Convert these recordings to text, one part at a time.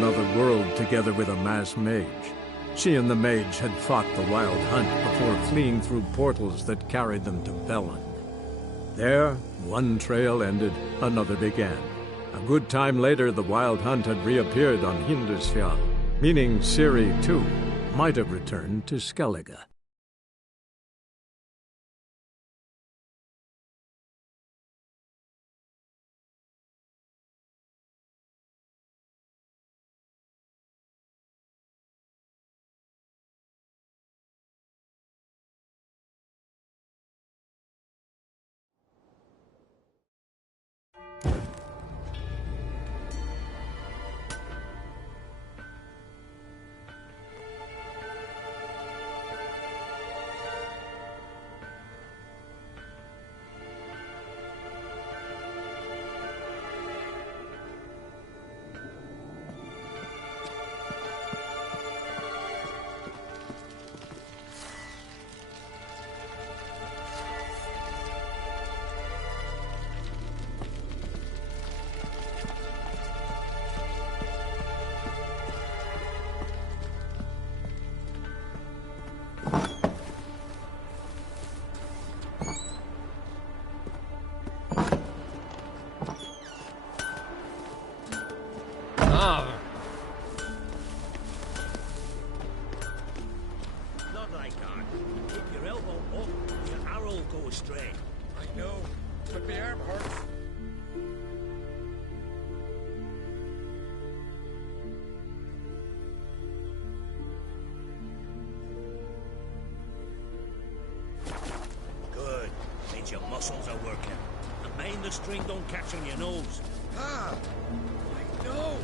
another world together with a masked mage. She and the mage had fought the Wild Hunt before fleeing through portals that carried them to Bellin. There, one trail ended, another began. A good time later, the Wild Hunt had reappeared on Hindarsfjall, meaning Ciri, too, might have returned to Skellige. Not like that. Keep your elbow up, your arrow will go astray. I know, but my arm hurts. Good. Means your muscles are working. And mind the string don't catch on your nose. Ah, I know.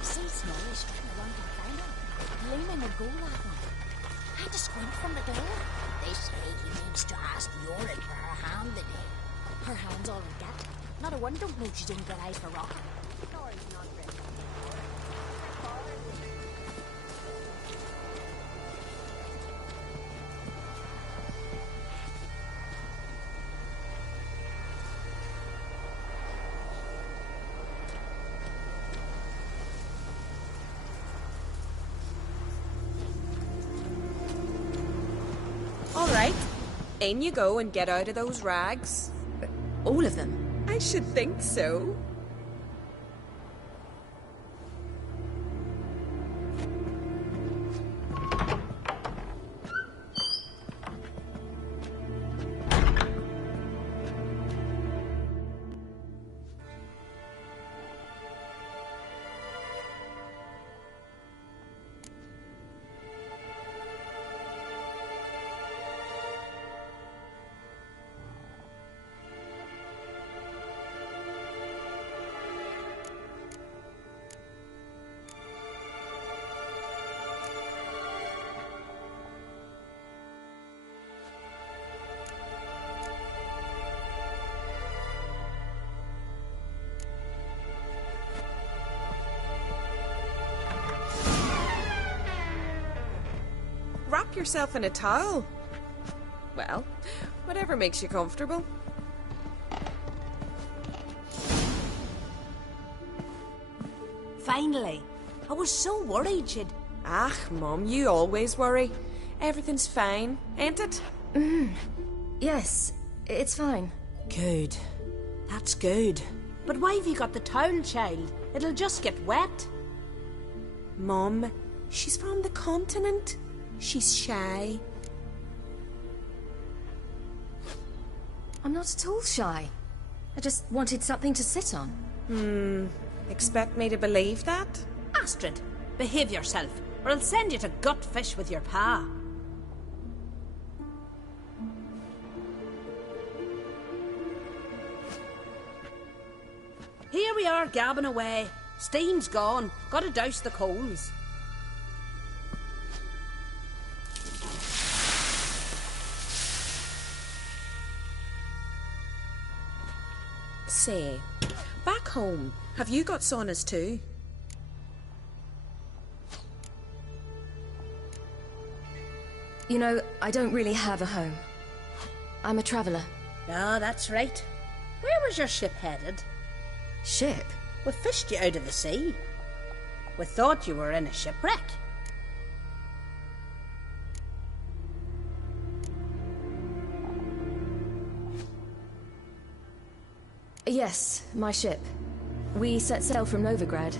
See Smallish getting around the final, leaning a goal at them. Had to squint from the door. They say he means to ask Yorick for her hand in it. Her hand's all in gap. Not a one don't know she didn't get eyes for rock. Sorry, not ready. All right, in you go and get out of those rags. All of them? I should think so. Wrap yourself in a towel. Well, whatever makes you comfortable. Finally. I was so worried she'd... Ah, Mum, you always worry. Everything's fine, ain't it? Yes, it's fine. Good. That's good. But why have you got the towel, child? It'll just get wet. Mum, she's from the continent. She's shy. I'm not at all shy. I just wanted something to sit on. Expect me to believe that? Astrid, behave yourself, or I'll send you to Gutfish with your pa. Here we are gabbing away. Steam's gone. Gotta douse the coals. Say, back home. Have you got saunas too? You know, I don't really have a home. I'm a traveller. Ah, that's right. Where was your ship headed? Ship? We fished you out of the sea. We thought you were in a shipwreck. Yes, my ship. We set sail from Novigrad.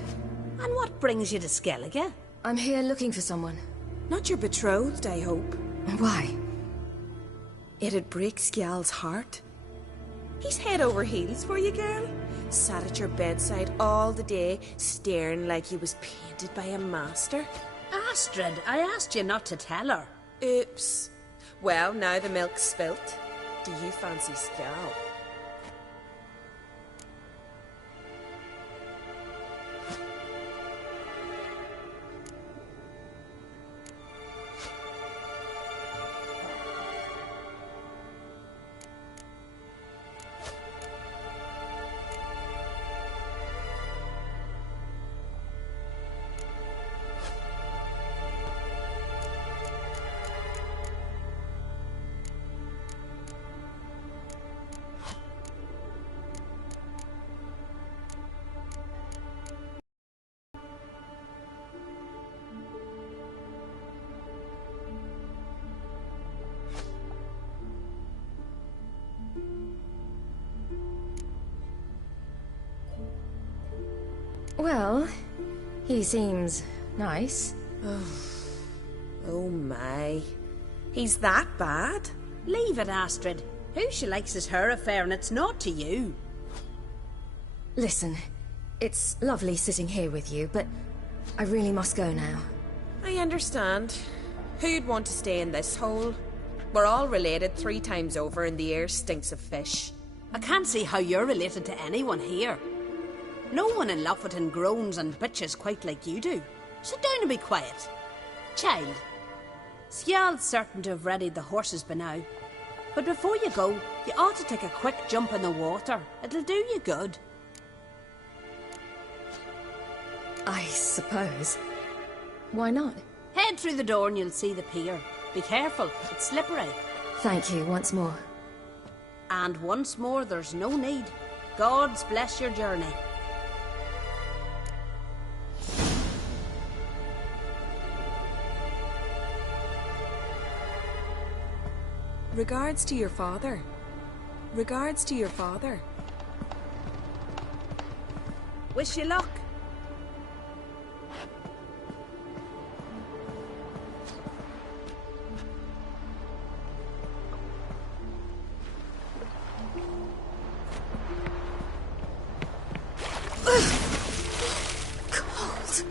And what brings you to Skellige? I'm here looking for someone. Not your betrothed, I hope. Why? It'd break Skjal's heart. He's head over heels for you, girl. Sat at your bedside all the day, staring like he was painted by a master. Astrid, I asked you not to tell her. Oops. Well, now the milk's spilt. Do you fancy Skjal? Well, he seems nice. Oh my. He's that bad? Leave it, Astrid. Who she likes is her affair and it's not to you. Listen, it's lovely sitting here with you, but I really must go now. I understand. Who'd want to stay in this hole? We're all related 3 times over and the air stinks of fish. I can't see how you're related to anyone here. No one in Lofoten groans and bitches quite like you do. Sit down and be quiet. Child, Skjal's certain to have readied the horses by now. But before you go, you ought to take a quick jump in the water. It'll do you good. I suppose. Why not? Head through the door and you'll see the pier. Be careful, it's slippery. Thank you once more. And once more, there's no need. God's bless your journey. Regards to your father. Regards to your father. Wish you luck. Cold.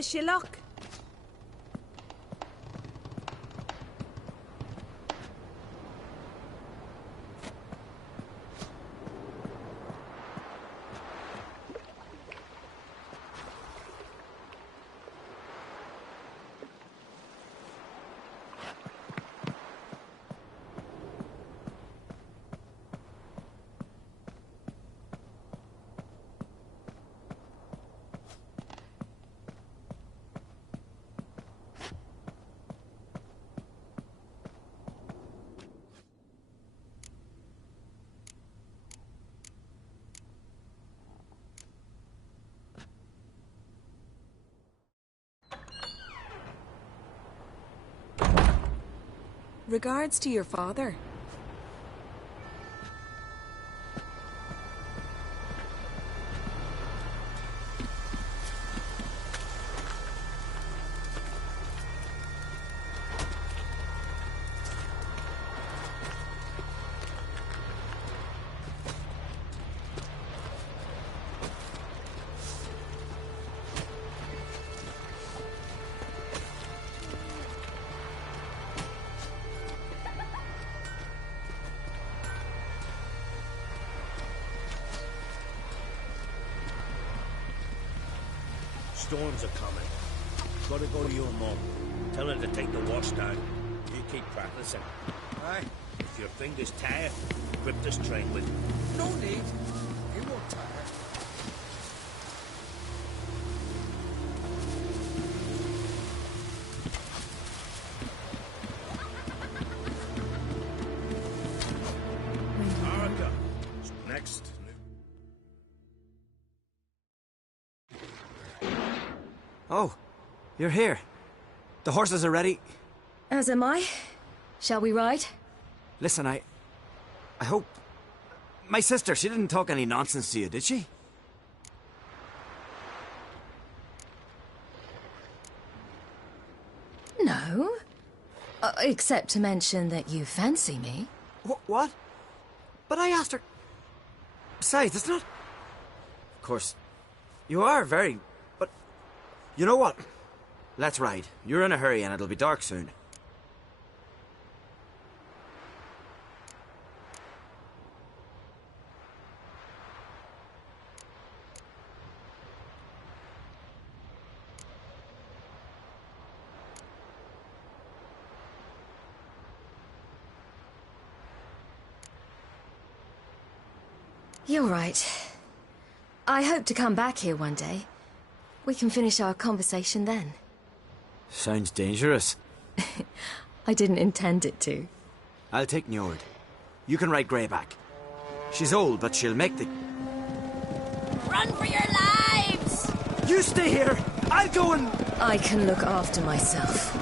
Wish you luck. Regards to your father. Storms are coming. Gotta go to your mum. Tell her to take the wash down. You keep practicing. Aye. If your fingers tire, grip the string with. No need. He won't tire. America. Next. Oh, you're here. The horses are ready. As am I. Shall we ride? Listen, I hope... My sister, she didn't talk any nonsense to you, did she? No. Except to mention that you fancy me. What? But I asked her... Besides, it's not... Of course, you are very... But... You know what? Let's ride. You're in a hurry and it'll be dark soon. You're right. I hope to come back here one day. We can finish our conversation then. Sounds dangerous. I didn't intend it to. I'll take Njord. You can ride Greyback. She's old, but she'll make the... Run for your lives! You stay here! I'll go and... I can look after myself.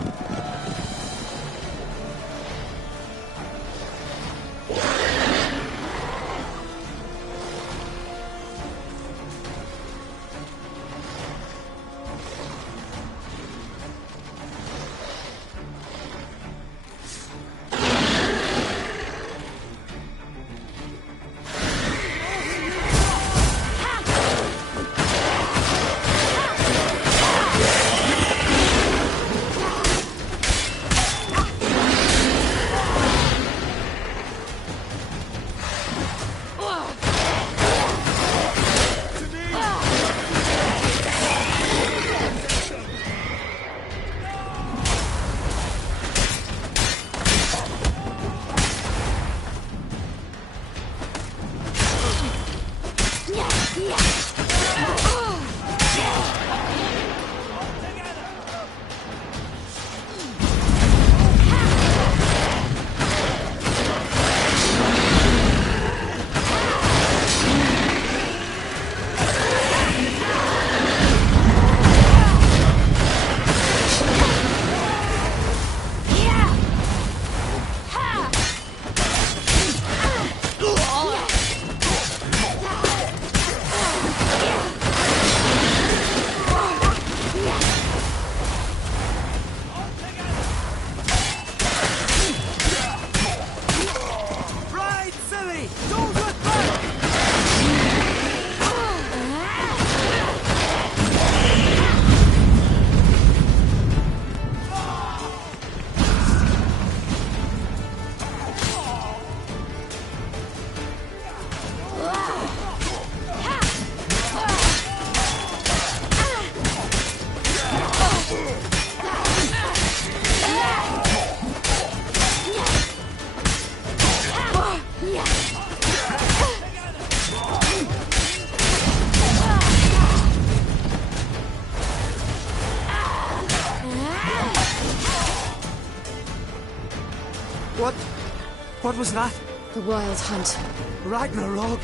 What was that? The Wild Hunt. Ragnarok?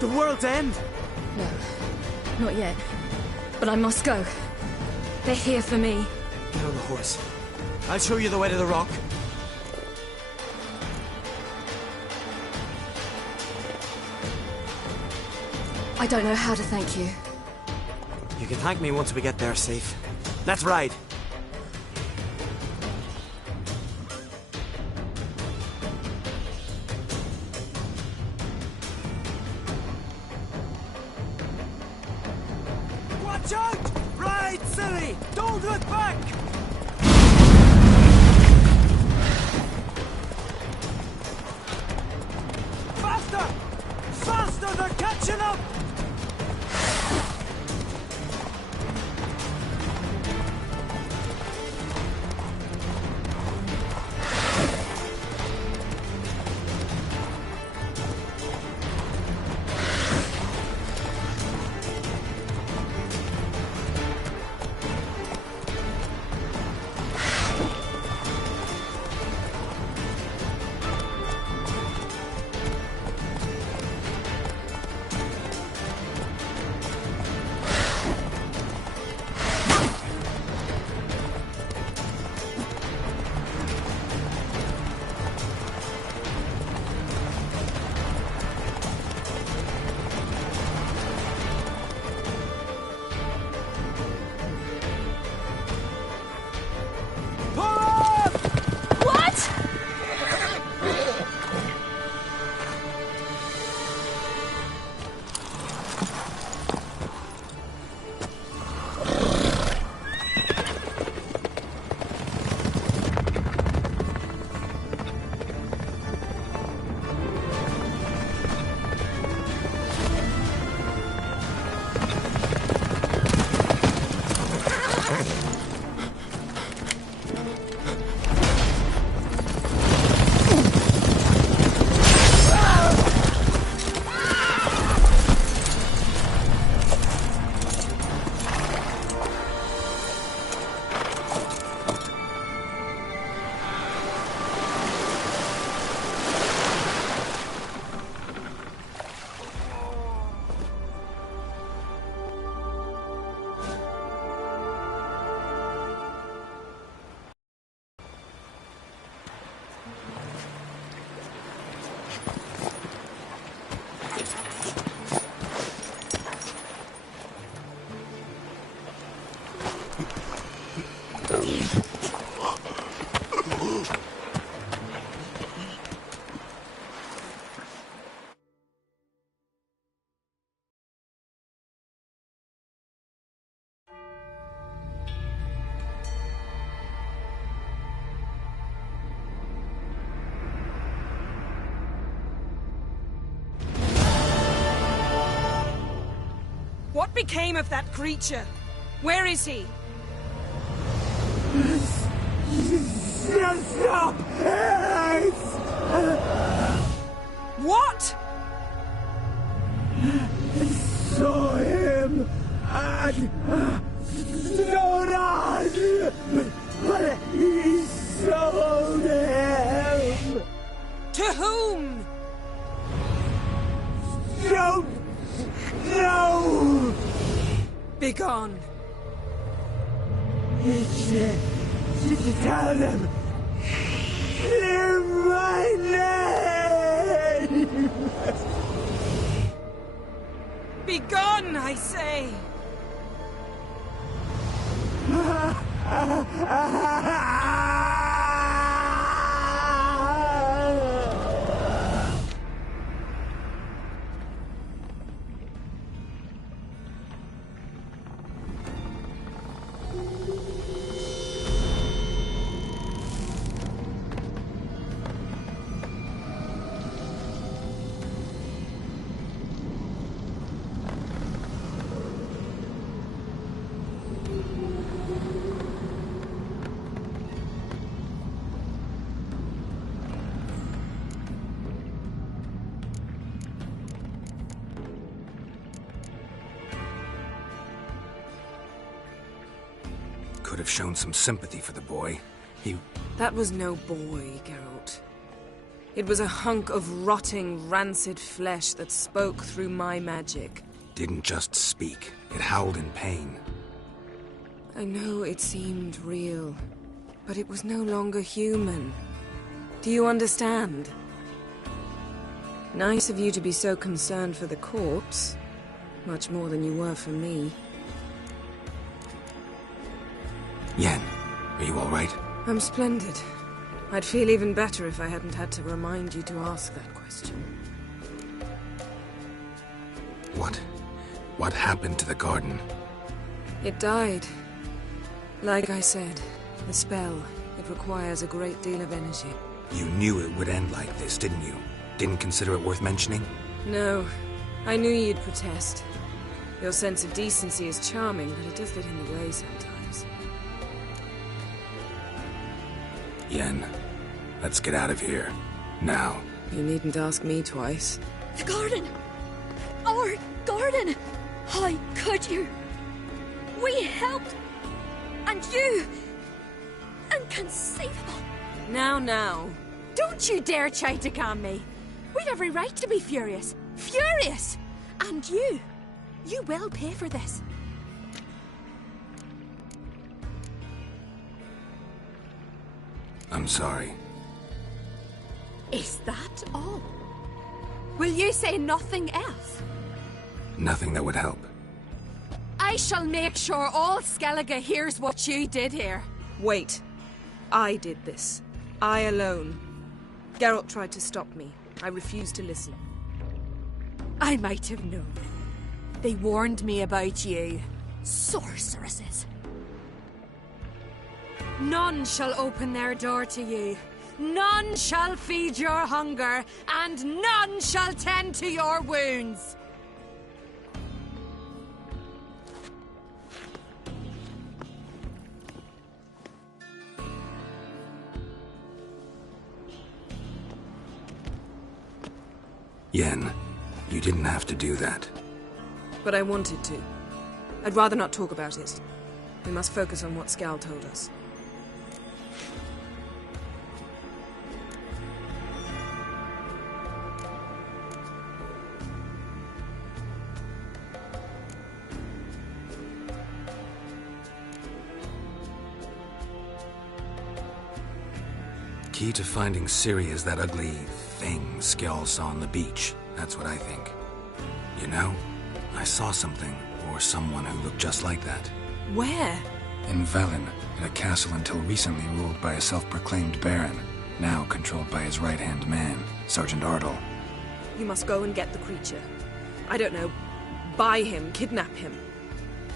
The world's end? No, not yet. But I must go. They're here for me. Get on the horse. I'll show you the way to the rock. I don't know how to thank you. You can thank me once we get there safe. Let's ride. Watch out! Ride, silly! Don't look back! Faster! Faster! They're catching up! What became of that creature? Where is he? Stop! What? Saw him and don't on, but he sold him. To whom? Don't know. Begone. Tell them. Clear my name. Begone, I say. Could have shown some sympathy for the boy. That was no boy, Geralt. It was a hunk of rotting, rancid flesh that spoke through my magic. Didn't just speak. It howled in pain. I know it seemed real, but it was no longer human. Do you understand? Nice of you to be so concerned for the corpse. Much more than you were for me. Yen, are you all right? I'm splendid. I'd feel even better if I hadn't had to remind you to ask that question. What happened to the garden? It died. Like I said, the spell, it requires a great deal of energy. You knew it would end like this, didn't you? Didn't consider it worth mentioning? No. I knew you'd protest. Your sense of decency is charming, but it does get in the way sometimes. Yen, let's get out of here. Now. You needn't ask me twice. The garden! Our garden! How could you? We helped! And you! Inconceivable! Now. Don't you dare try to calm me. We've every right to be furious. Furious! And you will pay for this. I'm sorry. Is that all? Will you say nothing else? Nothing that would help. I shall make sure all Skellige hears what you did here. Wait. I did this. I alone. Geralt tried to stop me. I refused to listen. I might have known. They warned me about you. Sorceresses. None shall open their door to you. None shall feed your hunger, and none shall tend to your wounds. Yen, you didn't have to do that. But I wanted to. I'd rather not talk about it. We must focus on what Skal told us. Key to finding Ciri is that ugly thing Skjall saw on the beach. That's what I think. You know, I saw something, or someone who looked just like that. Where? In Velen, in a castle until recently ruled by a self-proclaimed baron, now controlled by his right-hand man, Sergeant Ardle. You must go and get the creature. I don't know. Buy him, kidnap him.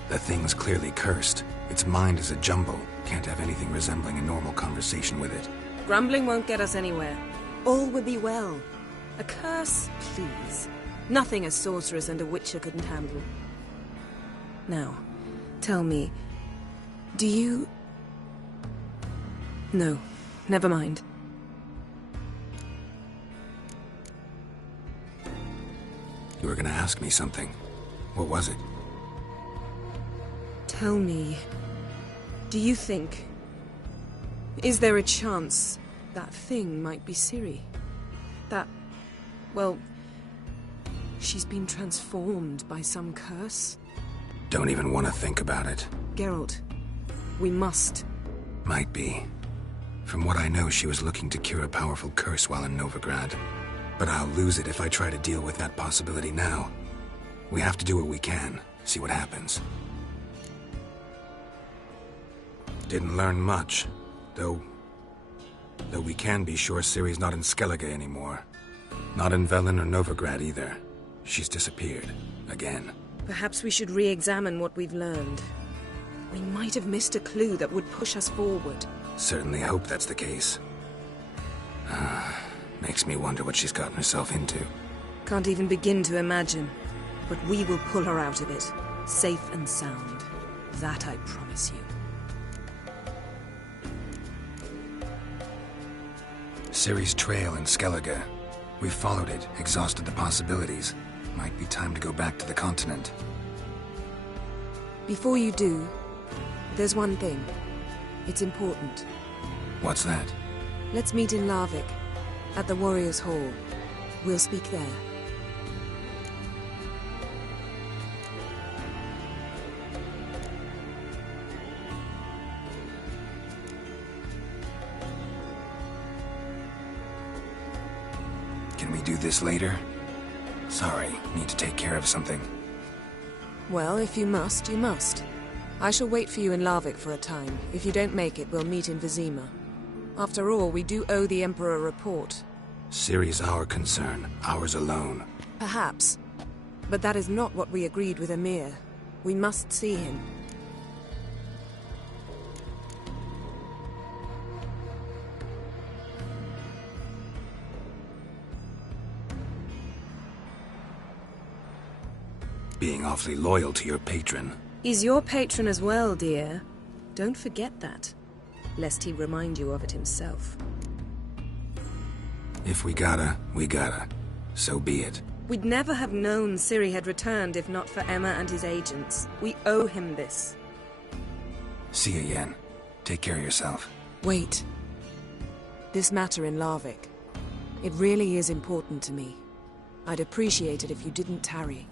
The thing's clearly cursed. Its mind is a jumble. Can't have anything resembling a normal conversation with it. Grumbling won't get us anywhere. All will be well. A curse, please. Nothing a sorceress and a witcher couldn't handle. Now, tell me, do you... No, never mind. You were gonna ask me something. What was it? Tell me, do you think... Is there a chance that thing might be Ciri? That... well... she's been transformed by some curse? Don't even want to think about it. Geralt, we must. Might be. From what I know, she was looking to cure a powerful curse while in Novigrad. But I'll lose it if I try to deal with that possibility now. We have to do what we can, see what happens. Didn't learn much, though we can be sure Ciri's not in Skellige anymore. Not in Velen or Novigrad either. She's disappeared. Again. Perhaps we should re-examine what we've learned. We might have missed a clue that would push us forward. Certainly hope that's the case. Makes me wonder what she's gotten herself into. Can't even begin to imagine. But we will pull her out of it. Safe and sound. That I promise you. Ciri's trail in Skellige. We followed it, exhausted the possibilities. Might be time to go back to the continent. Before you do, there's one thing. It's important. What's that? Let's meet in Larvik, at the Warriors' Hall. We'll speak there. Can we do this later? Sorry, need to take care of something. Well, if you must, you must. I shall wait for you in Larvik for a time. If you don't make it, we'll meet in Vizima. After all, we do owe the Emperor a report. Ciri's our concern, ours alone. Perhaps. But that is not what we agreed with Emir. We must see him. Being awfully loyal to your patron. He's your patron as well, dear. Don't forget that, lest he remind you of it himself. If we gotta, we gotta. So be it. We'd never have known Ciri had returned if not for Emma and his agents. We owe him this. See you, Yen. Take care of yourself. Wait. This matter in Larvik. It really is important to me. I'd appreciate it if you didn't tarry.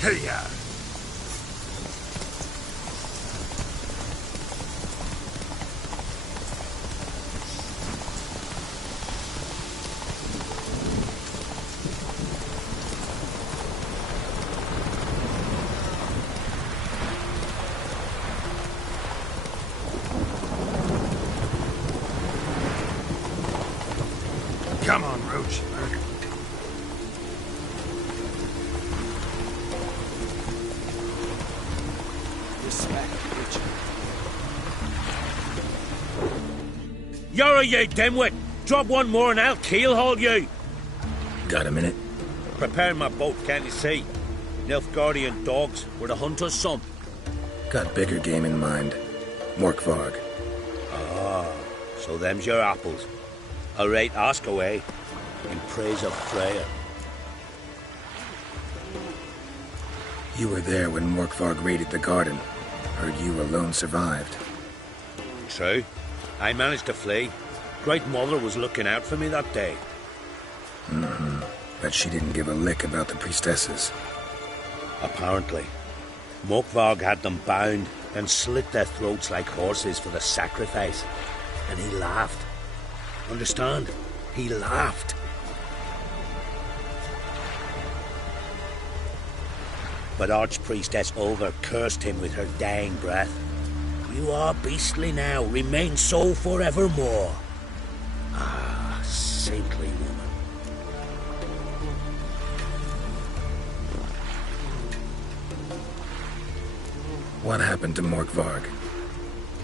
Hey-ya! respect, Richard. You're you dimwit! Drop one more and I'll keelhaul you! Got a minute? Preparing my boat, can't you see? Nilfgaardian dogs were the hunters' some. Got bigger game in mind. Morkvarg. Ah, so them's your apples. All right, ask away. In praise of Freya. You were there when Morkvarg raided the garden. Heard you alone survived. True. I managed to flee. Great Mother was looking out for me that day. But she didn't give a lick about the priestesses. Apparently. Morkvarg had them bound and slit their throats like horses for the sacrifice. And he laughed. Understand? He laughed. But Archpriestess Ulver cursed him with her dying breath. You are beastly now, remain so forevermore. Ah, saintly woman. What happened to Morkvarg?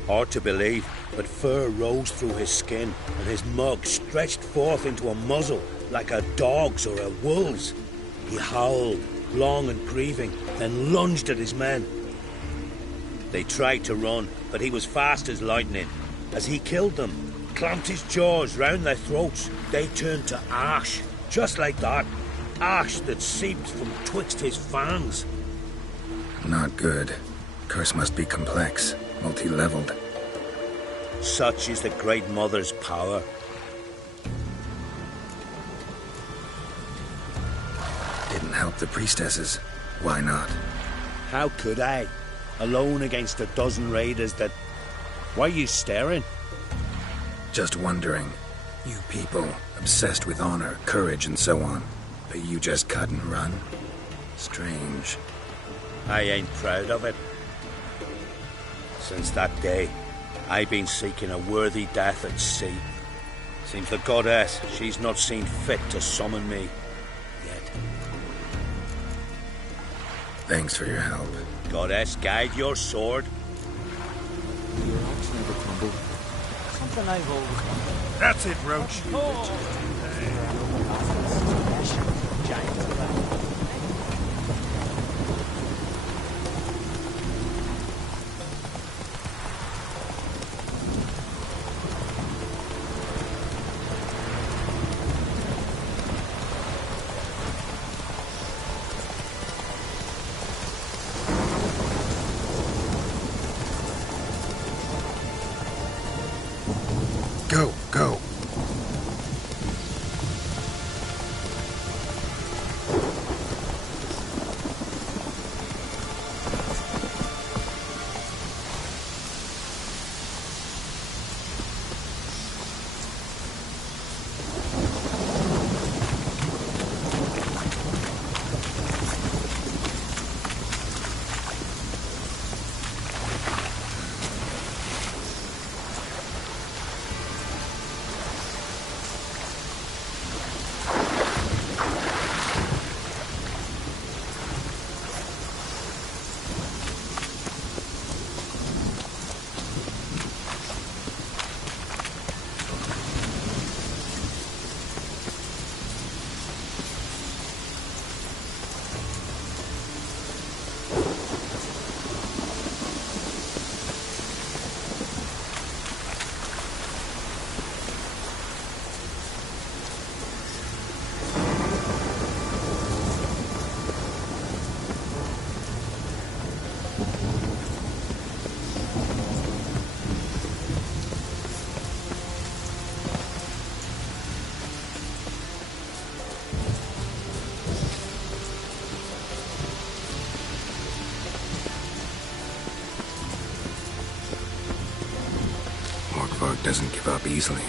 Hard to believe, but fur rose through his skin, and his mug stretched forth into a muzzle like a dog's or a wolf's. He howled, long and grieving, then lunged at his men. They tried to run, but he was fast as lightning. As he killed them, clamped his jaws round their throats, they turned to ash, just like that. Ash that seeped from twixt his fangs. Not good. Curse must be complex, multi-leveled. Such is the Great Mother's power. Didn't help the priestesses. Why not? How could I? Alone against a dozen raiders that... Why are you staring? Just wondering. You people, obsessed with honor, courage, and so on. But you just cut and run? Strange. I ain't proud of it. Since that day, I've been seeking a worthy death at sea. Seems the goddess, she's not seen fit to summon me yet. Thanks for your help. Goddess, guide your sword. Your axe never crumbled. Something I've always wondered. That's it, Roach. Giants around. Go, go. Morkvarg doesn't give up easily.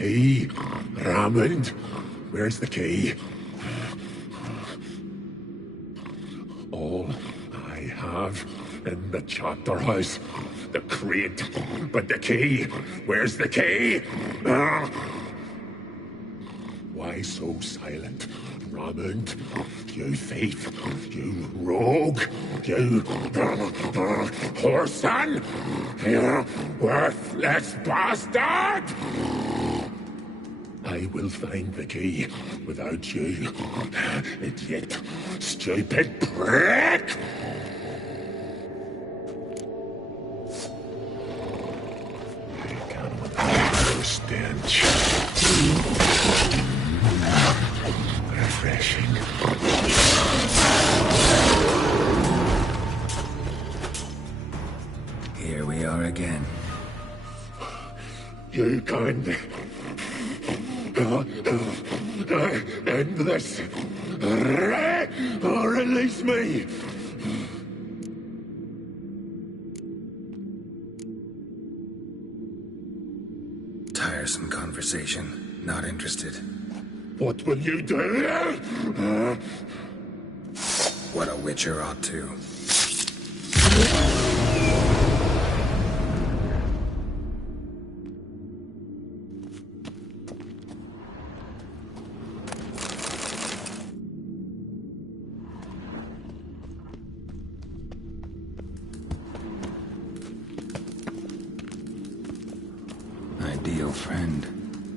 key? Raymond, where's the key? All I have in the chapter house, the crate, but the key, where's the key? Why so silent, Raymond? You thief, you rogue, you whoreson, you worthless bastard! I will find the key without you, idiot, stupid prick! I cannot bear the stench. Refreshing. Here we are again. You can't end this. Release me. Tiresome conversation. Not interested. What will you do? What a witcher ought to. Ideal friend.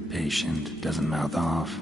Patient, doesn't mouth off.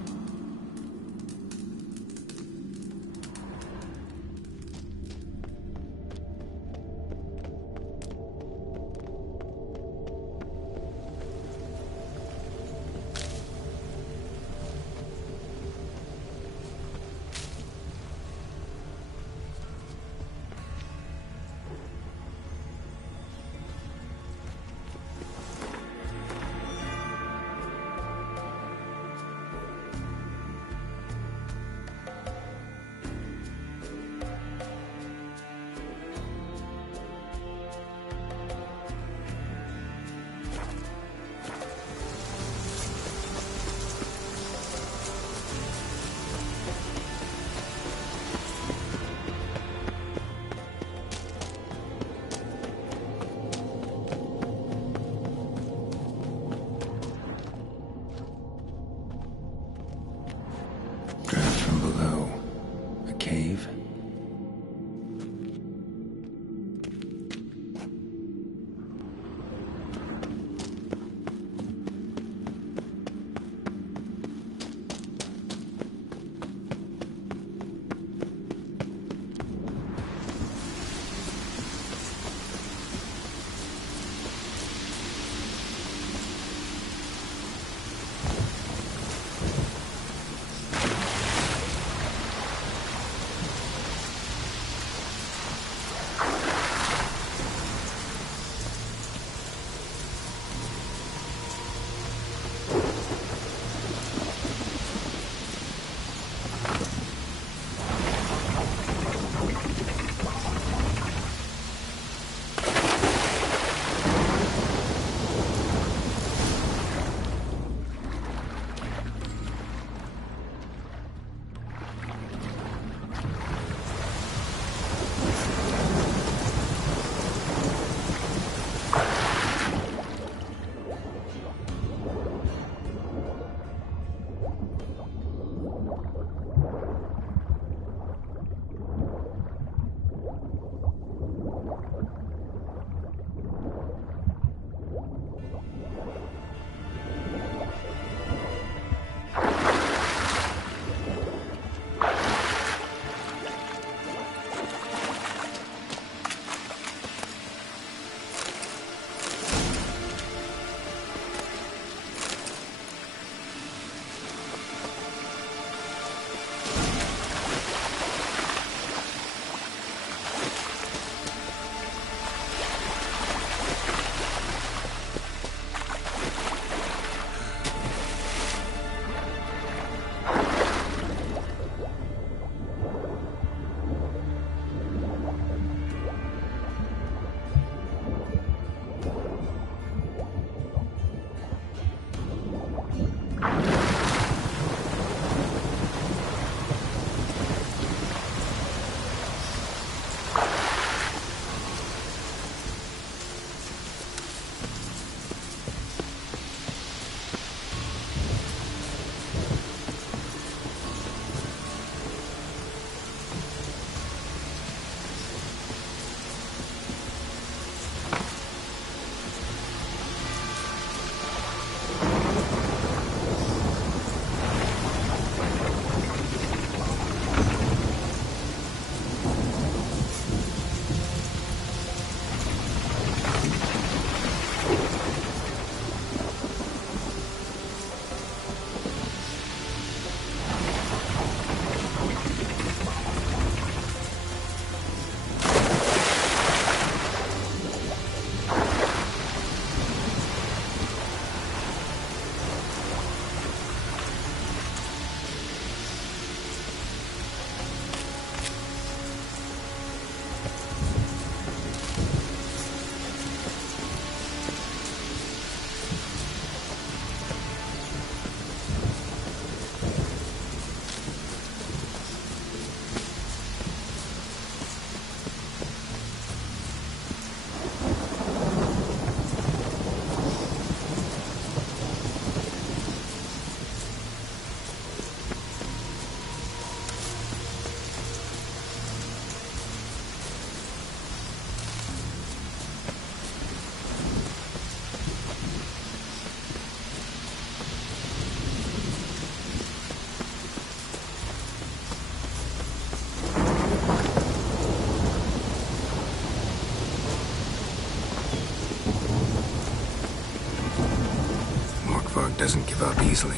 doesn't give up easily.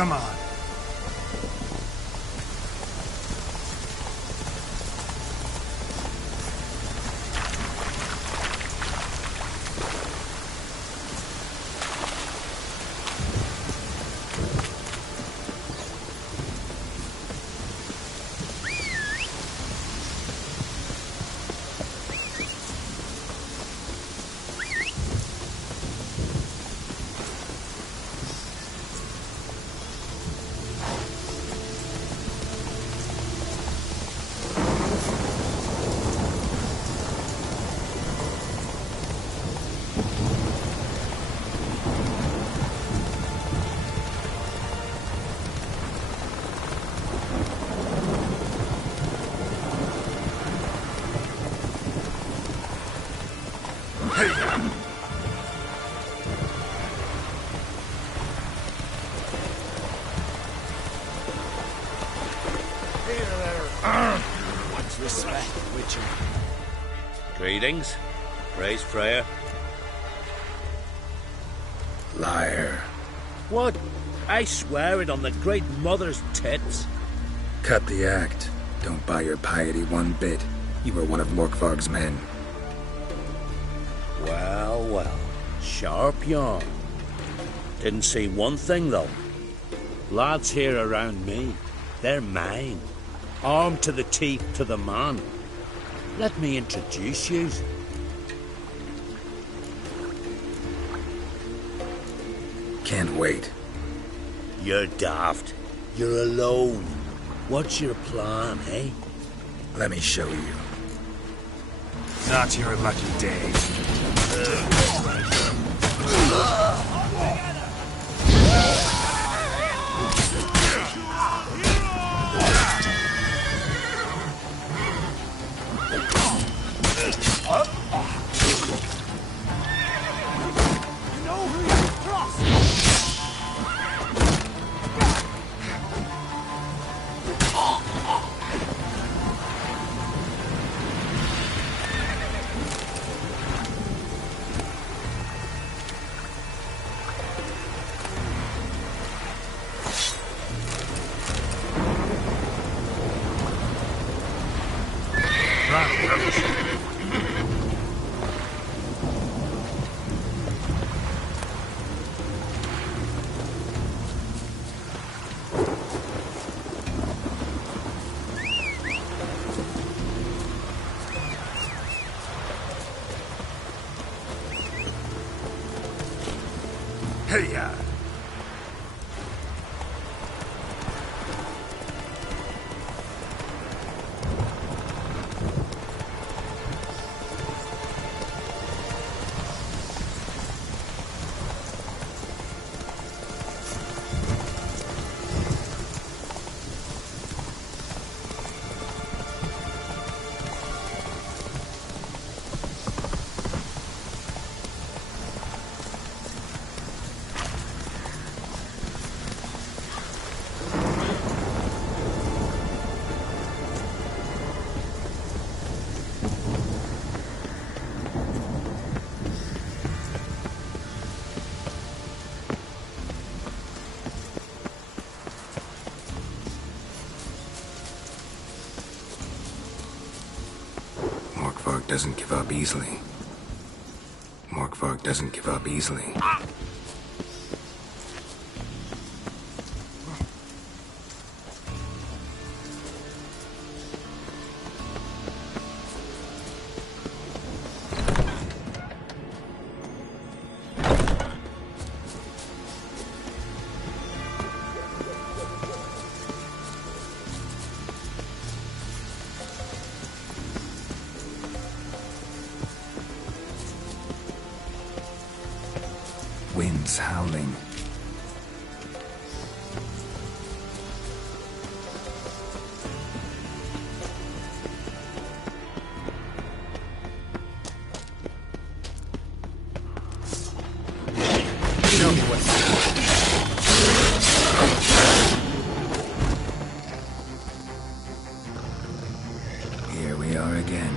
Come on. What's respect, Witcher? Greetings. Praise Freya. Liar. What? I swear it on the Great Mother's tits. Cut the act. Don't buy your piety one bit. You were one of Morkvarg's men. Well, well. Sharp yarn. Didn't see one thing, though. Lads here around me, they're mine. Armed to the teeth to the man. Let me introduce you. Can't wait. You're daft. You're alone. What's your plan, eh? Let me show you. Not your lucky day. Hey-ya! Morkvarg doesn't give up easily. Morkvarg doesn't give up easily. Winds howling. Show me what's Here we are again.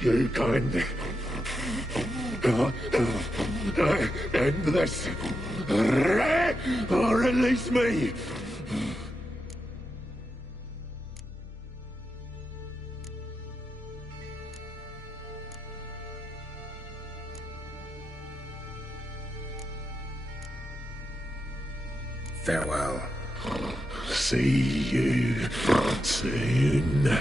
You can't end this. Release me! Farewell. See you soon.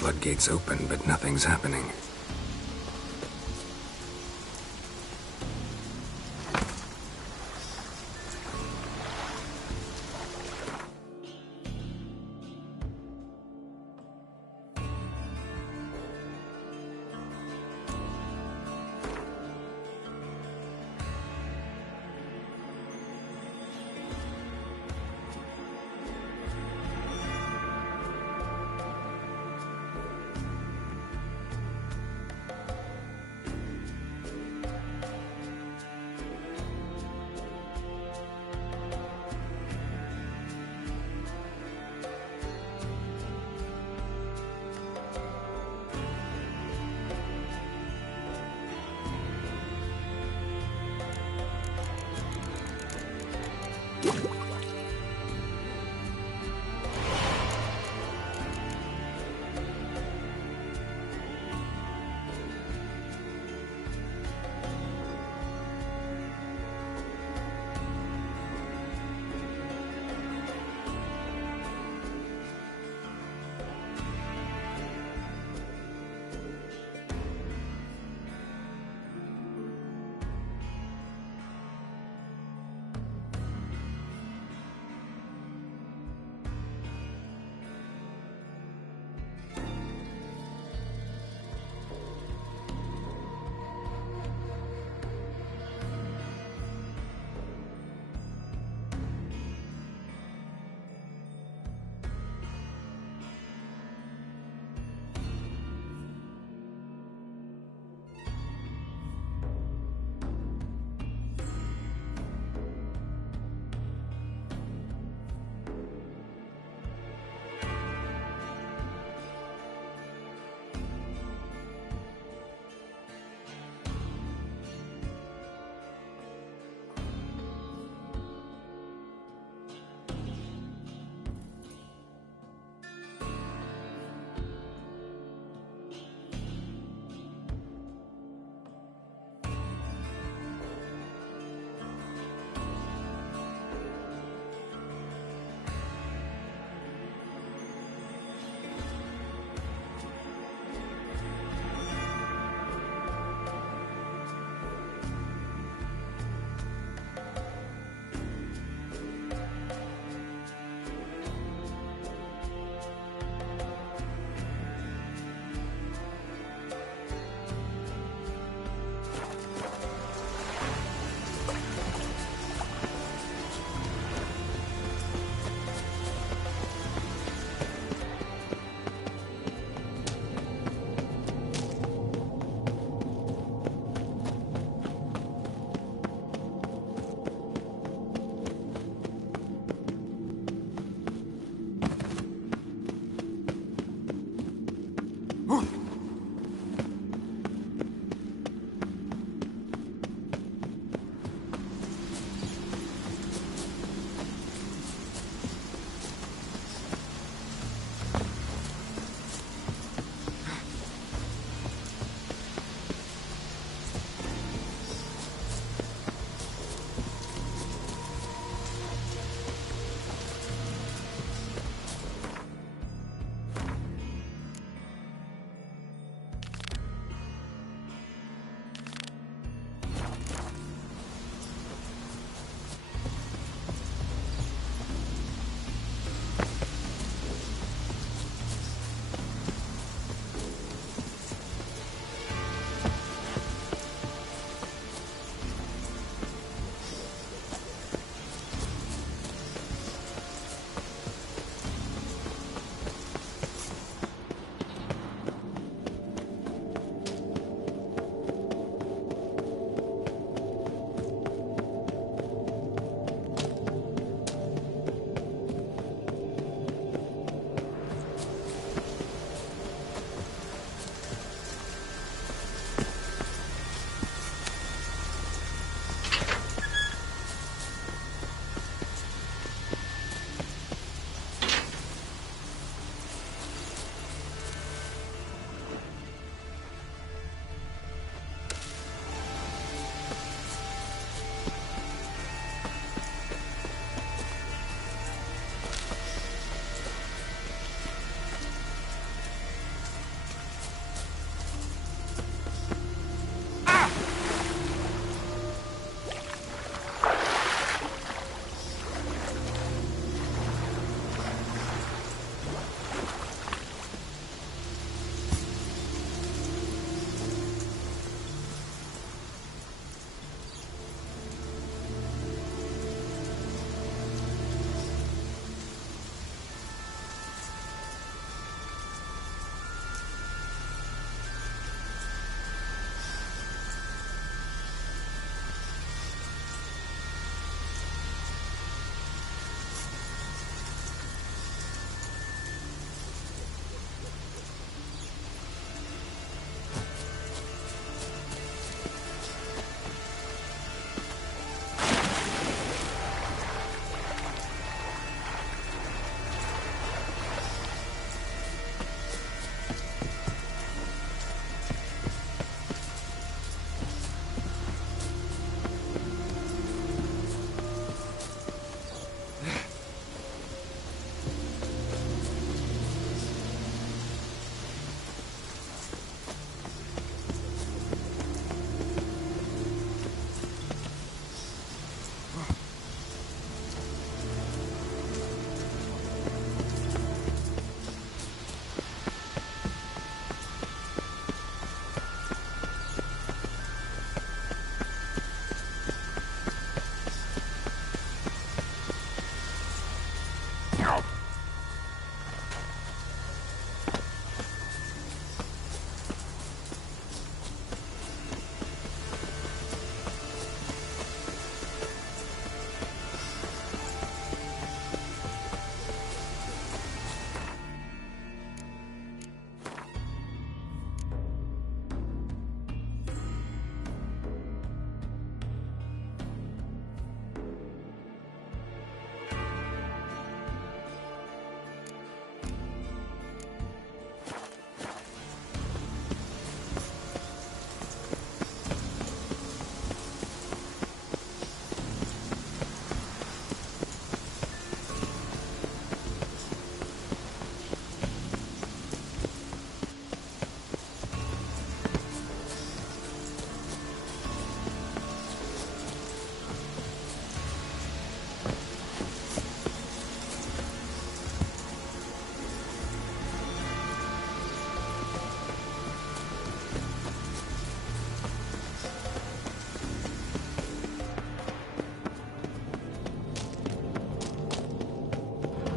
Floodgates open, but nothing's happening.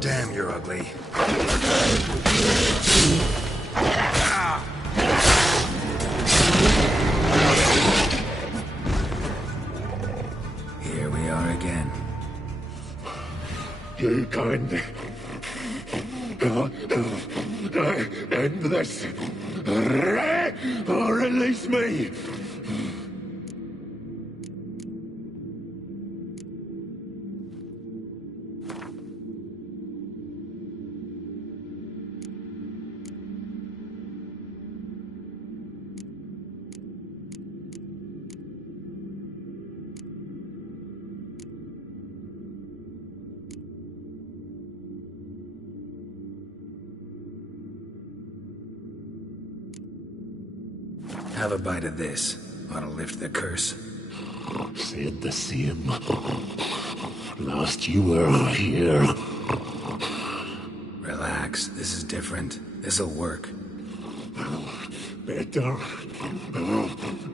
Damn, you're ugly. Here we are again. You can end this. Or release me. Have a bite of this. Ought to lift the curse. Said the same. Last you were here. Relax. This is different. This'll work. Better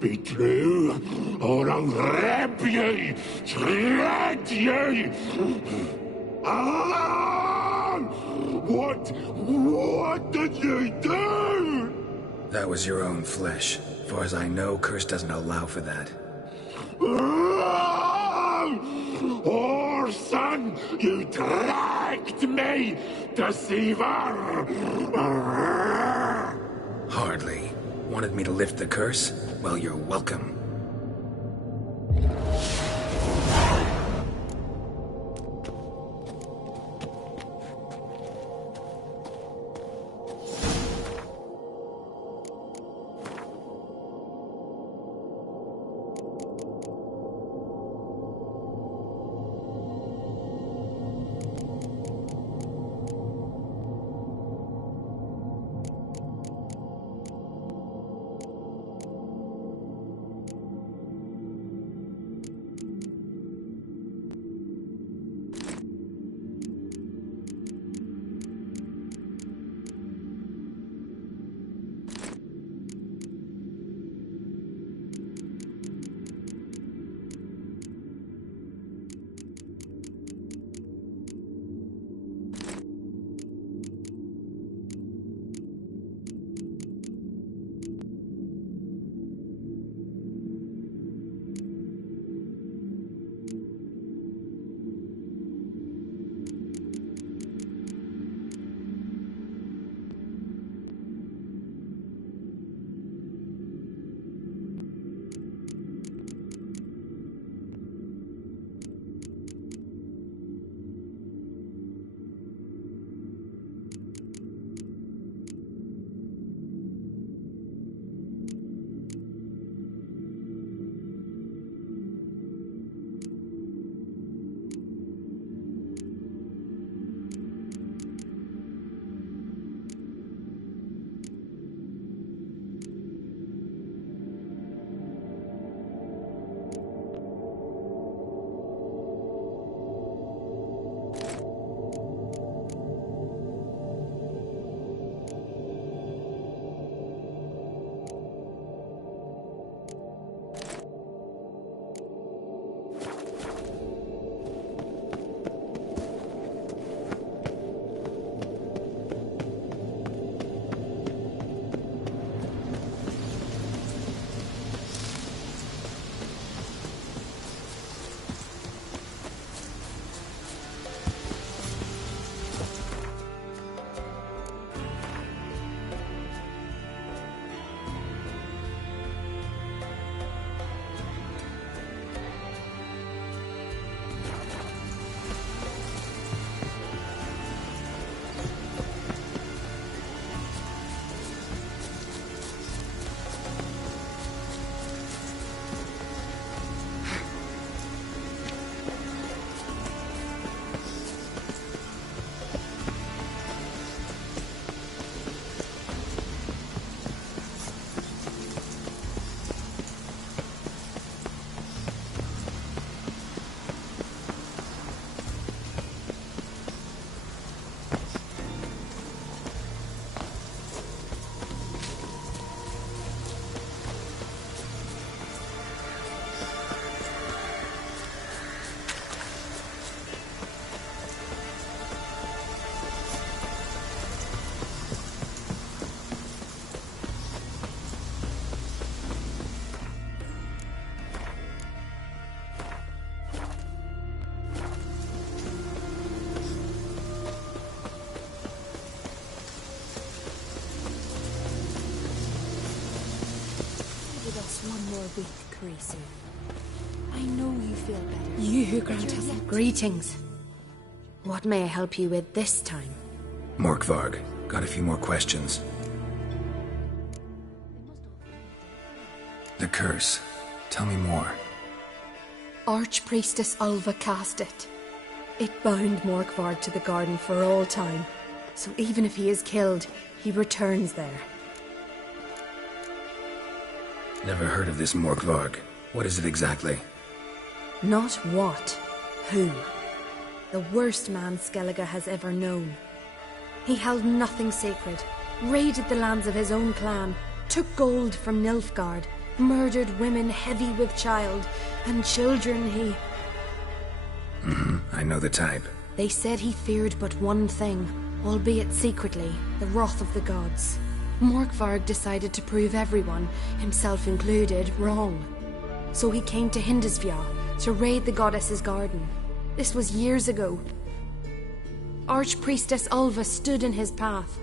be true, or I'll rip you, shred you. Ah! What did you do? That was your own flesh. As far as I know, curse doesn't allow for that. Orson, you dragged me, deceiver! Hardly. Wanted me to lift the curse? Well, you're welcome. weak, Carisu. I know you feel better. You who grant us greetings. What may I help you with this time? Morkvarg, got a few more questions. The curse. Tell me more. Archpriestess Ulva cast it. It bound Morkvarg to the garden for all time. So even if he is killed, he returns there. Never heard of this Morkvarg. What is it exactly? Not what, who. The worst man Skellige has ever known. He held nothing sacred, raided the lands of his own clan, took gold from Nilfgaard, murdered women heavy with child, and children he... I know the type. They said he feared but one thing, albeit secretly, the wrath of the gods. Morkvarg decided to prove everyone, himself included, wrong. So he came to Hindisfjall to raid the goddess's garden. This was years ago. Archpriestess Ulva stood in his path.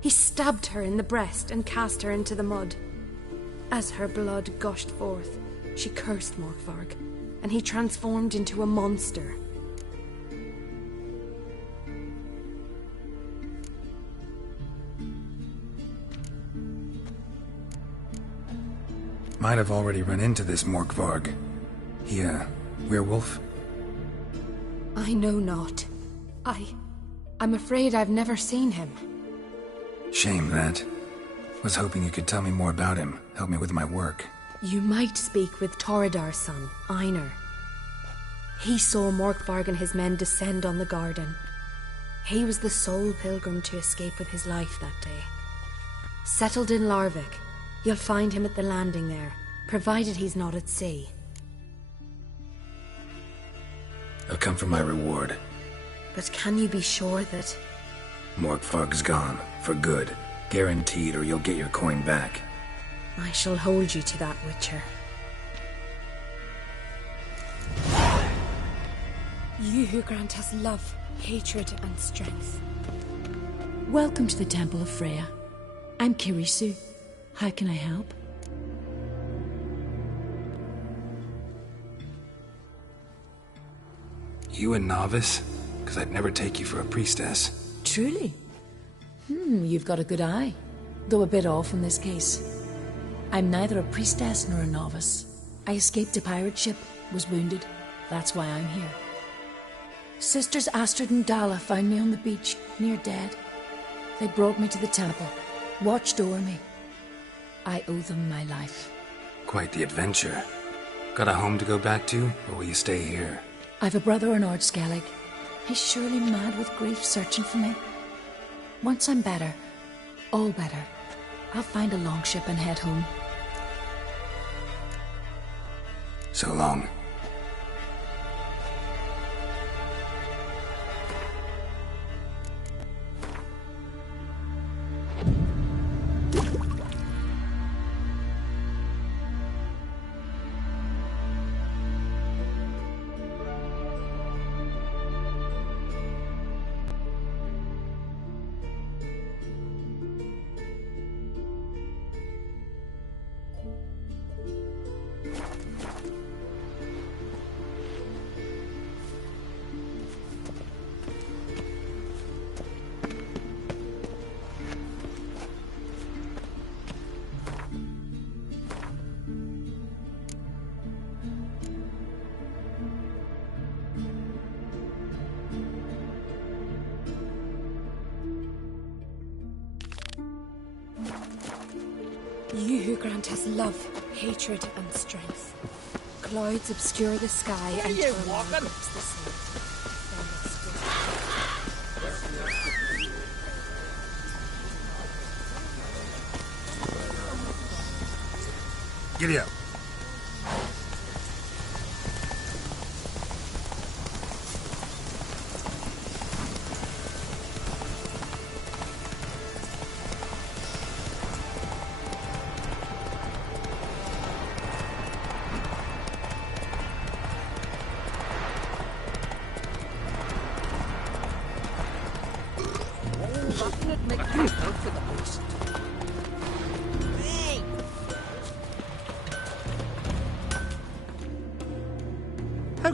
He stabbed her in the breast and cast her into the mud. As her blood gushed forth, she cursed Morkvarg, and he transformed into a monster. Might have already run into this Morkvarg. He a werewolf? I know not. I'm afraid I've never seen him. Shame that. Was hoping you could tell me more about him, help me with my work. You might speak with Torridar's son, Einar. He saw Morkvarg and his men descend on the garden. He was the sole pilgrim to escape with his life that day. Settled in Larvik, you'll find him at the landing there, provided he's not at sea. I've come for my reward. But can you be sure that... Morkvarg's gone, for good. Guaranteed, or you'll get your coin back. I shall hold you to that, Witcher. You who grant us love, hatred, and strength. Welcome to the Temple of Freya. I'm Carisu. How can I help? You a novice? Because I'd never take you for a priestess. Truly? You've got a good eye. Though a bit off in this case. I'm neither a priestess nor a novice. I escaped a pirate ship, was wounded. That's why I'm here. Sisters Astrid and Dala found me on the beach, near dead. They brought me to the temple, watched over me. I owe them my life. Quite the adventure. Got a home to go back to, or will you stay here? I've a brother in Ardskellig. He's surely mad with grief searching for me. Once I'm better, all better, I'll find a longship and head home. So long. You who grant us love, hatred, and strength. Clouds obscure the sky and turmoil grips the sea. Giddy up.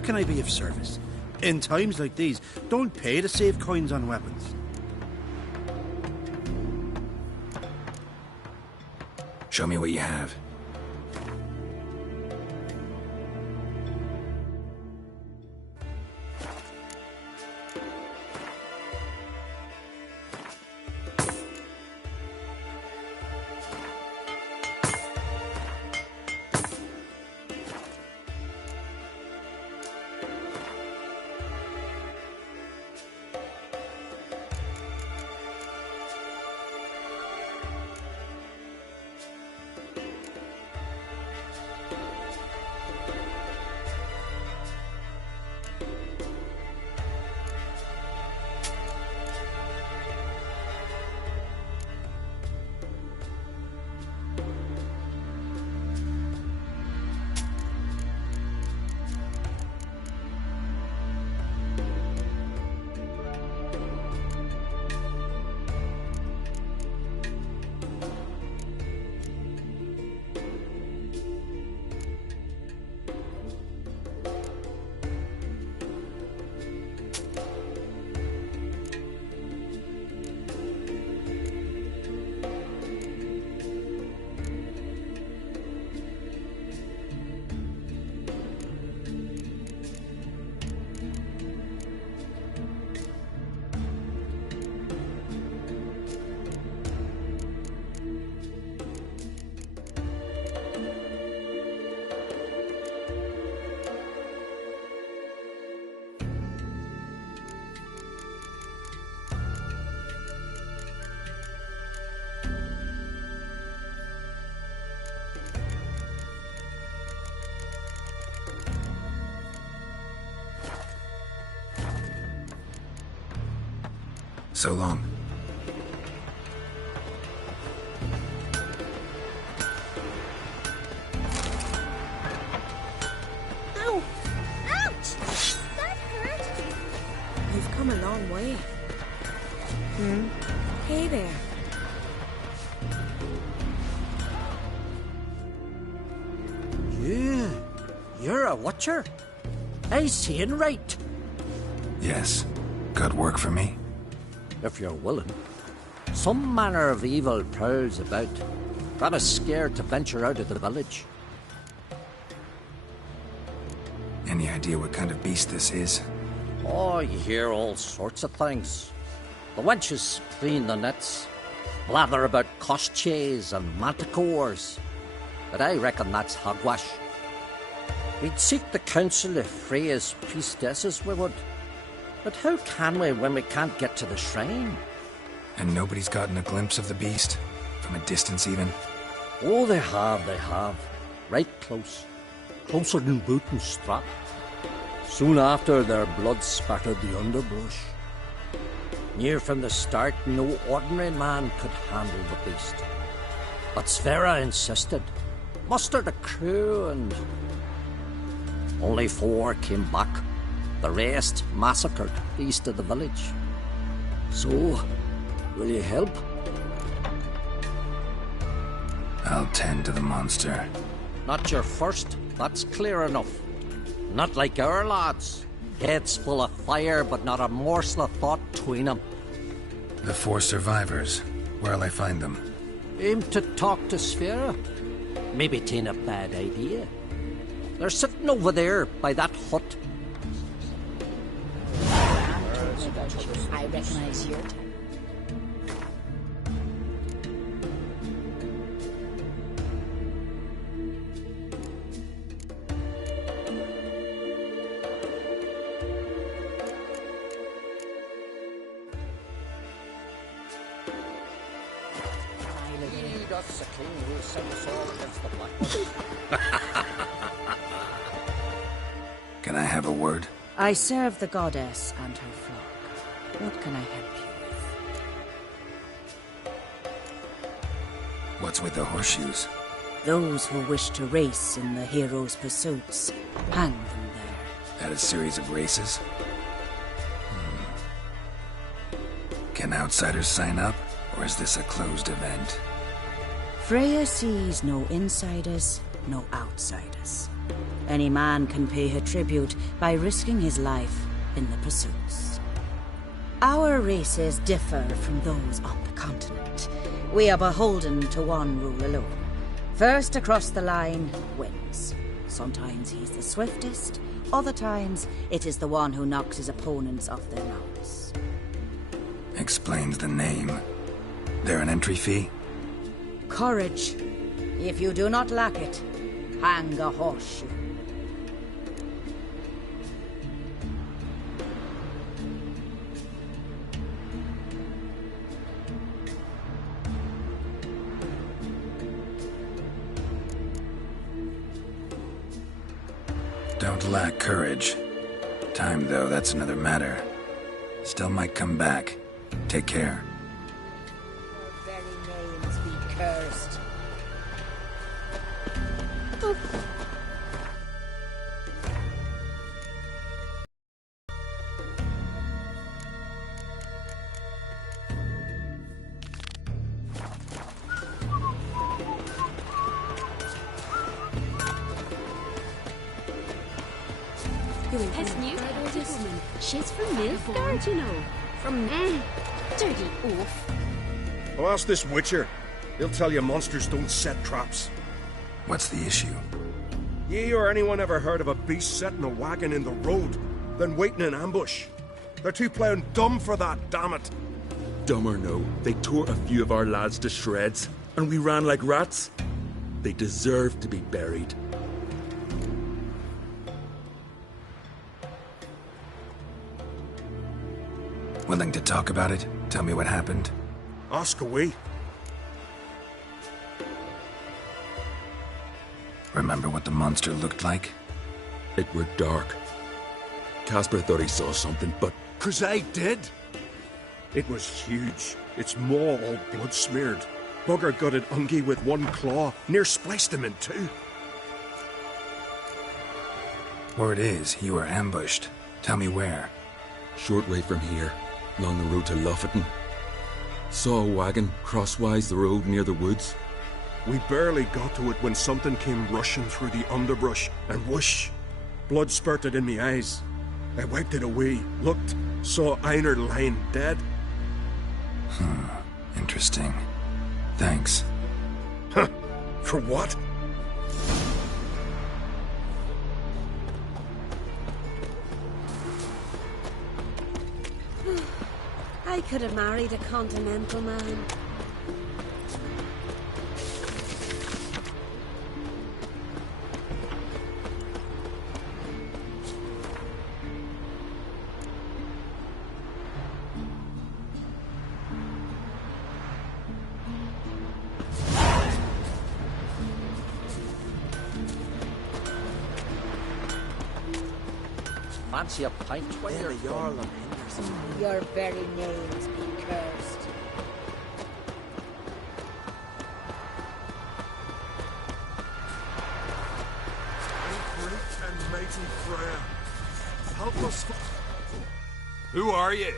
How can I be of service? In times like these, don't pay to save coins on weapons. Show me what you have. So long. Ow! Ouch! That hurt! You've come a long way. Hey there. You're a watcher? I seeing right? Yes. Got work for me? If you're willing. Some manner of evil prowls about. Got us scared to venture out of the village. Any idea what kind of beast this is? Oh, you hear all sorts of things. The wenches clean the nets, blather about koshchays and manticores. But I reckon that's hogwash. We'd seek the counsel of Freya's priestesses, we would. But how can we when we can't get to the shrine? And nobody's gotten a glimpse of the beast? From a distance, even? Oh, they have. Right close. Closer than boot and strap. Soon after, their blood spattered the underbrush. Near from the start, no ordinary man could handle the beast. But Sverre insisted. Mustered a crew and... Only 4 came back. The rest massacred east of the village. So, will you help? I'll tend to the monster. Not your first, that's clear enough. Not like our lads. Heads full of fire, but not a morsel of thought between them. The 4 survivors. Where'll I find them? Aim to talk to Sverre? Maybe 'tain't a bad idea. They're sitting over there by that hut. I recognize your type. That's the king who sent us all against the Black. Can I have a word? I serve the goddess and her flock. What can I help you with? What's with the horseshoes? Those who wish to race in the hero's pursuits, hang them there. At a series of races? Can outsiders sign up, or is this a closed event? Freya sees no insiders, no outsiders. Any man can pay her tribute by risking his life in the pursuits. Our races differ from those on the continent. We are beholden to one rule alone. First across the line wins. Sometimes he's the swiftest, other times it is the one who knocks his opponents off their mounts. Explains the name. There an entry fee? Courage. If you do not lack it, hang a horseshoe. Don't lack courage. Time, though, that's another matter. Still might come back. Take care. Your very names be cursed. His new woman. She's from Nilfgaard, you know. From dirty oaf. Well, ask this Witcher. He'll tell you monsters don't set traps. What's the issue? Ye or anyone ever heard of a beast setting a wagon in the road, then waiting in ambush? They're too plowing dumb for that, damn it. Dumb or no, they tore a few of our lads to shreds, and we ran like rats. They deserve to be buried. Willing to talk about it? Tell me what happened? Ask away. Remember what the monster looked like? It were dark. Casper thought he saw something, but... 'Cause I did. It was huge. Its maw all blood smeared. Bugger gutted Ungi with one claw, near spliced him in two. Word is, you were ambushed. Tell me where. Short way from here, along the road to Lofferton. Saw a wagon crosswise the road near the woods. We barely got to it when something came rushing through the underbrush, and whoosh! Blood spurted in me eyes. I wiped it away, looked, saw Einar lying dead. Interesting. Thanks. Huh? For what? I could have married a continental man. Fancy a pint when you're Jarl done. Your very names be cursed. Great and mighty Freya, help us. Who are you?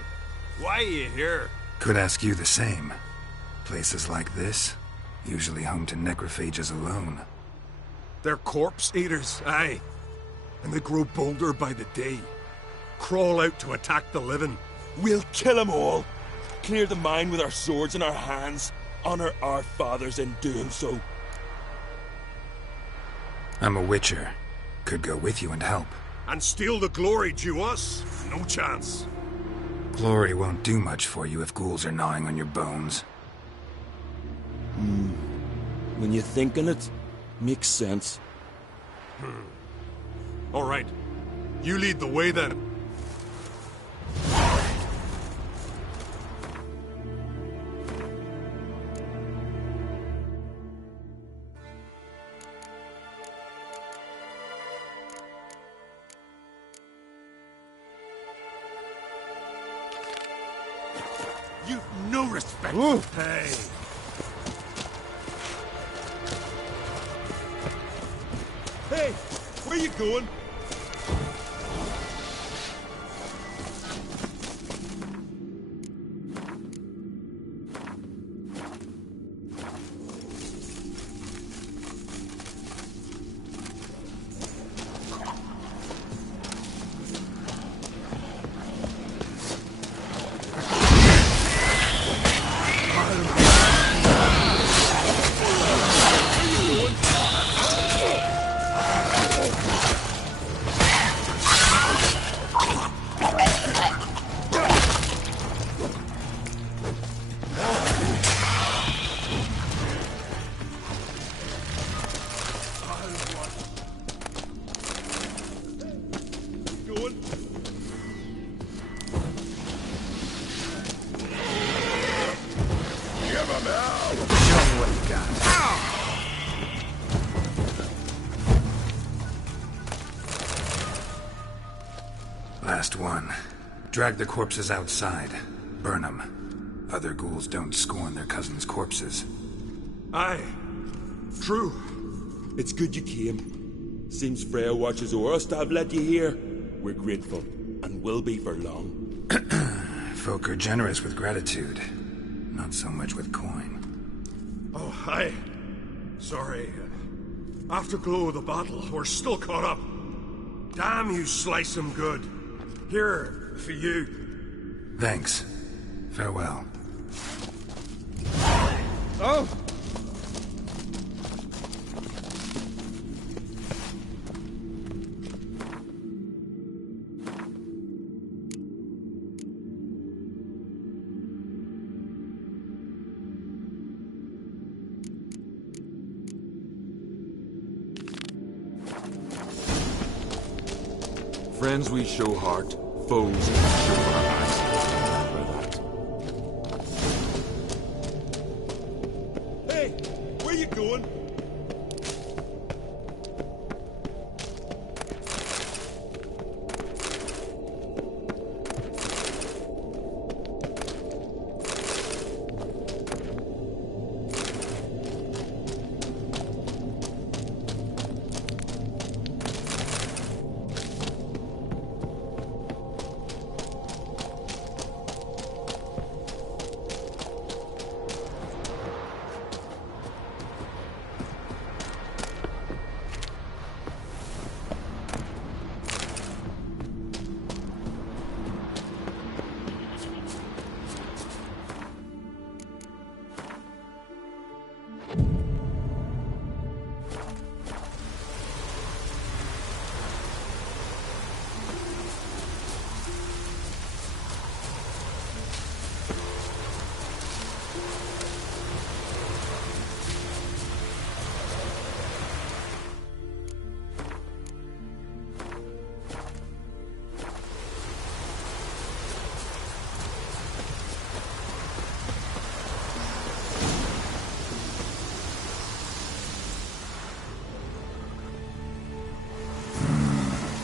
Why are you here? Could ask you the same. Places like this, usually home to necrophages alone. They're corpse eaters, aye. And they grow bolder by the day. Crawl out to attack the living. We'll kill them all. Clear the mine with our swords in our hands. Honor our fathers in doing so. I'm a witcher. Could go with you and help. And steal the glory due us? No chance. Glory won't do much for you if ghouls are gnawing on your bones. When you think on it, makes sense. All right. You lead the way then. You've no respect. Hey. Hey, where you going? got. Last one. Drag the corpses outside. Burn them. Other ghouls don't scorn their cousins' corpses. Aye. True. It's good you came. Seems Freya watches over us to have let you here. We're grateful, and will be for long. Folk are generous with gratitude. Not so much with coin. Oh, aye. Sorry. Afterglow of the battle, we're still caught up. Damn, you slice 'em good. Here, for you. Thanks. Farewell. Oh! Friends we show heart, foes we show our eyes. Remember that. Hey, where you going?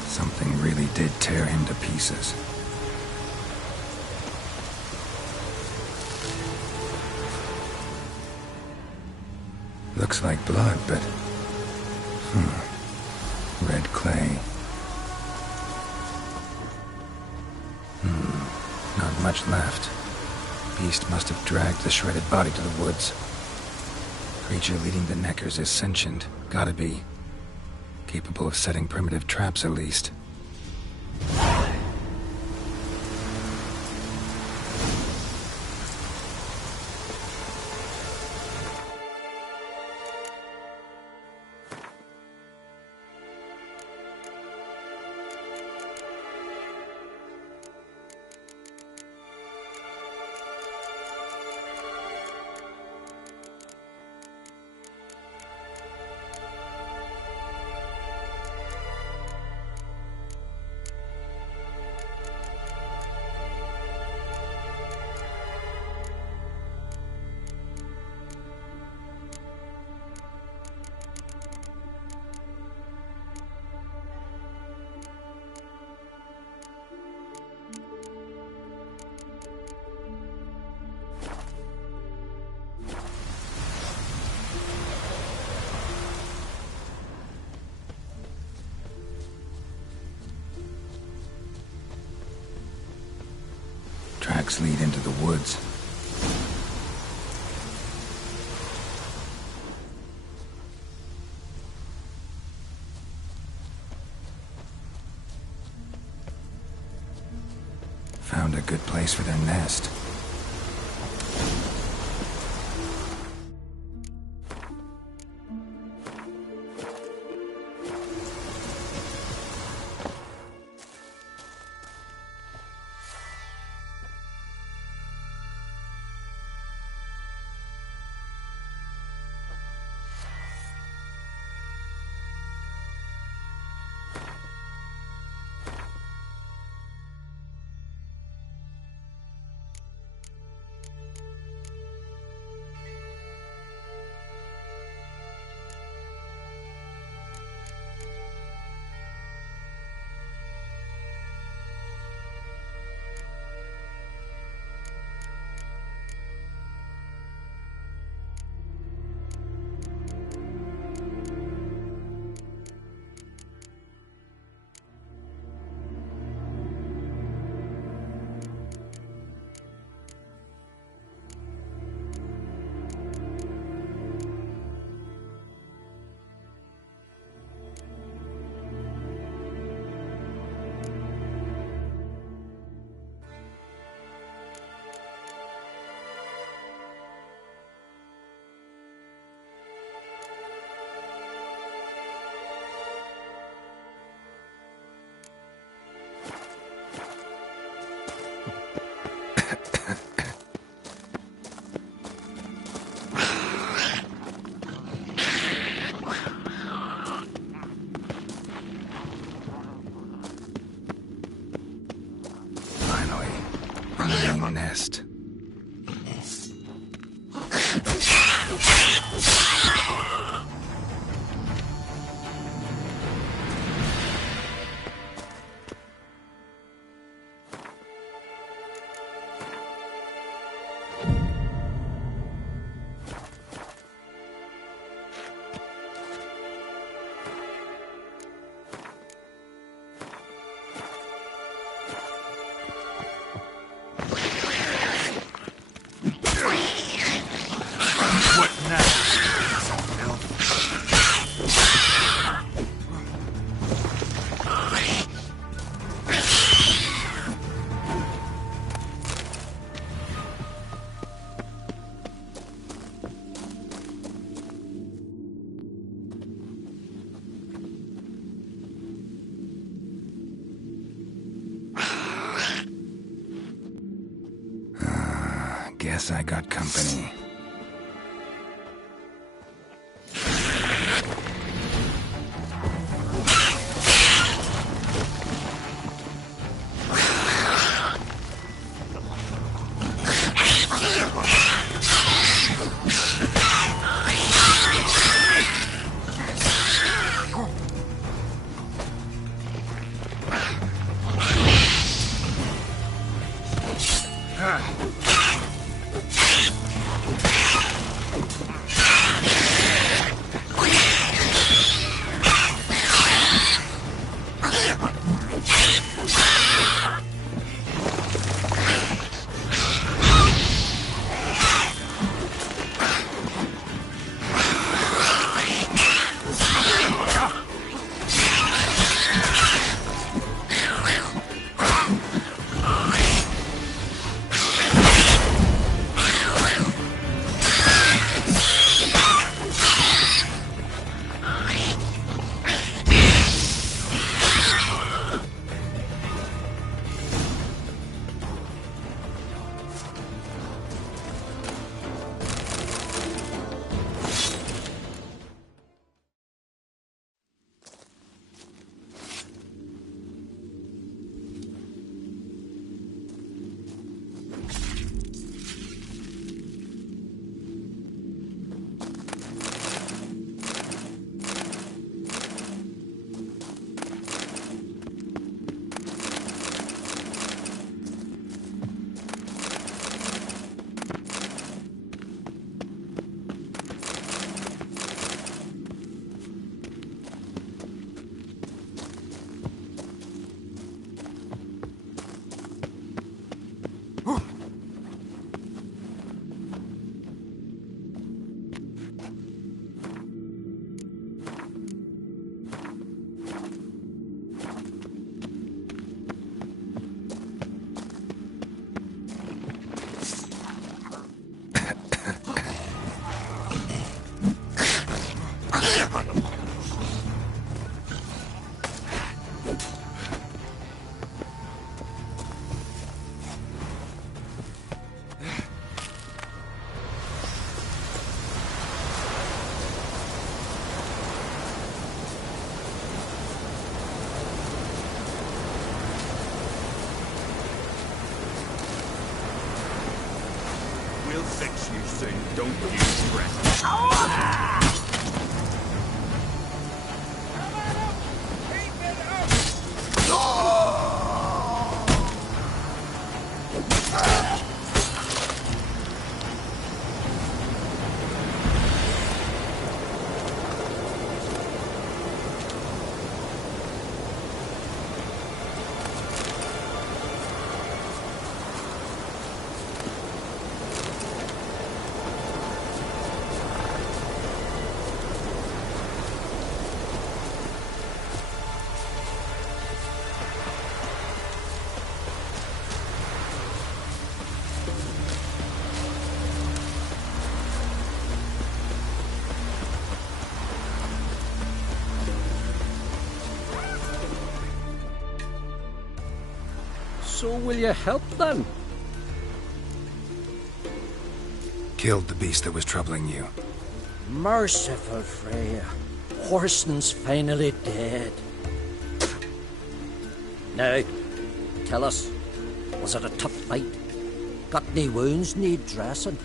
Something really did tear him to pieces. Looks like blood, but... red clay. Not much left. Beast must have dragged the shredded body to the woods. Creature leading the Neckers is sentient. Gotta be. Capable of setting primitive traps, at least. Tracks lead into the woods. Found a good place for their nest. guess I got company. We'll fix you soon. Don't you fret. So will you help then? Killed the beast that was troubling you. Merciful Freya. Horson's finally dead. Now, tell us, was it a tough fight? Got any wounds need dressing?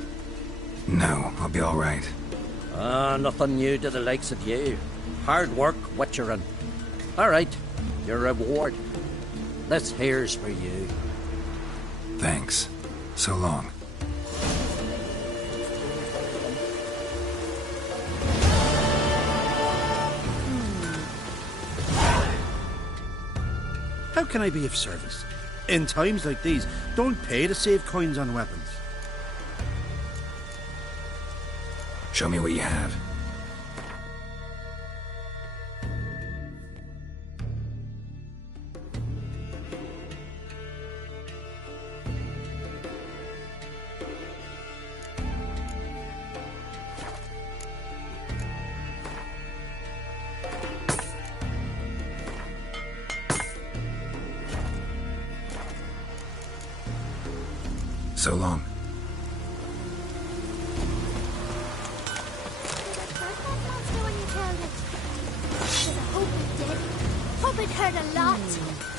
No, I'll be all right. Nothing new to the likes of you. Hard work, witchering. All right, your reward. This here's for you. Thanks. So long. How can I be of service? In times like these, don't pay to save coins on weapons. Show me what you have. So long. heard a lot.